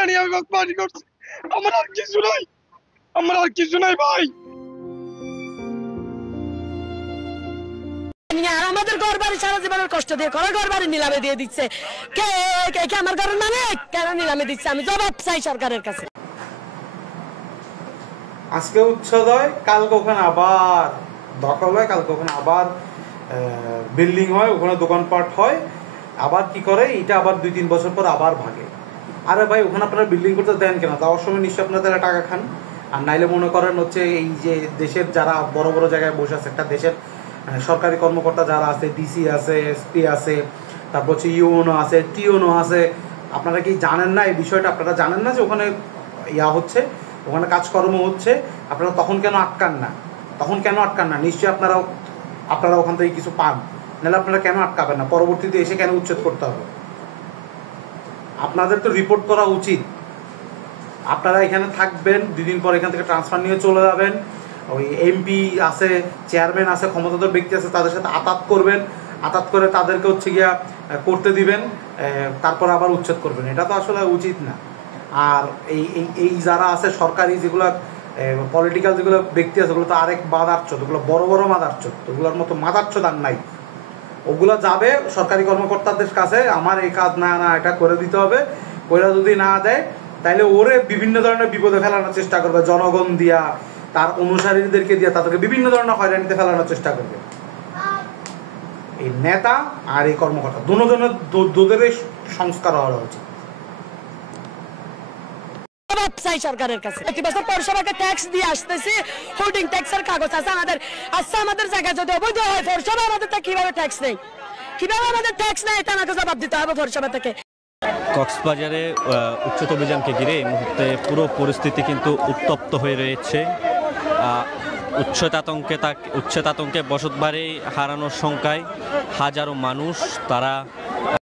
এটা নিয়ে আমি বাড়ি করছি। আমার আর কিছু নাই, আমার আর কিছু নাই ভাই। আর আমাদের ঘর বাড়ি সারা জীবনের কষ্ট দিয়ে করা ঘর বাড়ি নিলামে দিয়ে দিচ্ছে। কে কে আমার ঘরের মালিক কেন নিলামে দিচ্ছে? আমি জবাব চাই সরকারের কাছে। আজকে উচ্ছেদ হয়, কালকে ওখানে আবার দখল হয়, কালকে ওখানে আবার বিল্ডিং হয়, ওখানে দোকানপাট হয়, আবার কি করে এটা আবার 2-3 বছর পর আবার ভাগে। আরে ভাই ওখানে আপনারা বিল্ডিং করতে দেন কেন? যাওয়ার সময় নিশ্চয় আপনারা টাকা খান। আর নাইলে মনে করেন হচ্ছে এই যে দেশের যারা বড় বড় জায়গায় বসে আছে, একটা দেশের সরকারি কর্মকর্তা যারা আছে, ডিসি আছে, এসপি আছে, তারপর হচ্ছে ইউনো আছে, টিওনো আছে, আপনারা কি জানেন না এই বিষয়টা? আপনারা জানেন না যে ওখানে হচ্ছে, ওখানে কাজকর্ম হচ্ছে, আপনারা তখন কেন আটকান না? তখন কেন আটকান না? নিশ্চয়ই আপনারা ওখান থেকে কিছু পান, নাহলে আপনারা কেন আটকাবেন না? পরবর্তীতে এসে কেন উচ্ছেদ করতে হবে? আপনাদের তো রিপোর্ট করা উচিত। আপনারা এখানে থাকবেন, 2 দিন পর এখান থেকে ট্রান্সফার নিয়ে চলে যাবেন, ওই এমপি আছে, চেয়ারম্যান আছে, ক্ষমতাধর ব্যক্তি আছে, তাদের সাথে আতাত করবেন, আতাত করে তাদেরকে হচ্ছে গিয়া করতে দিবেন, তারপর আবার উচ্ছেদ করবেন। এটা তো আসলে উচিত না। আর এই যারা আছে সরকারি যেগুলো পলিটিক্যাল যেগুলো ব্যক্তি আছে, ওগুলো তো আরেক মাদারচোদ, ওগুলো বড় বড় মাদারচোদ, ওগুলোর মতো মাদারচোদ আর নাই। ওগুলো যাবে সরকারি কর্মকর্তাদের কাছে, আমার এই কাজ না এটা করে দিতে হবে, ওরা যদি না দেয় তাহলে ওরে বিভিন্ন ধরনের বিপদে ফেলানোর চেষ্টা করবে, জনগণ দিয়া, তার অনুসারীদেরকে দিয়া তাদেরকে বিভিন্ন ধরনের হয়রানিতে ফেলানোর চেষ্টা করবে। এই নেতা আর এই কর্মকর্তা দুজনের সংস্কার হওয়া উচিত। সরকারের কাছে প্রতি বছর পৌরসভাকে ট্যাক্স দিয়ে আসতেছি, হোল্ডিং ট্যাক্সের কাগজ আছে আমাদের। আচ্ছা আমাদের জায়গা যদি অবৈধ হয়, পৌরসভা আমাদের কিভাবে ট্যাক্স নেই? কিভাবে আমাদের ট্যাক্স নেই এটা আমাকে জবাব দিতে হবে পৌরসভা থেকে। কক্সবাজারে উচ্ছেদ অভিযানকে ঘিরে এই মুহূর্তে পুরো পরিস্থিতি কিন্তু উত্তপ্ত হয়ে রয়েছে। উচ্ছেদ আতঙ্কে বসতবাড়ি হারানোর শঙ্কায় হাজারো মানুষ, তারা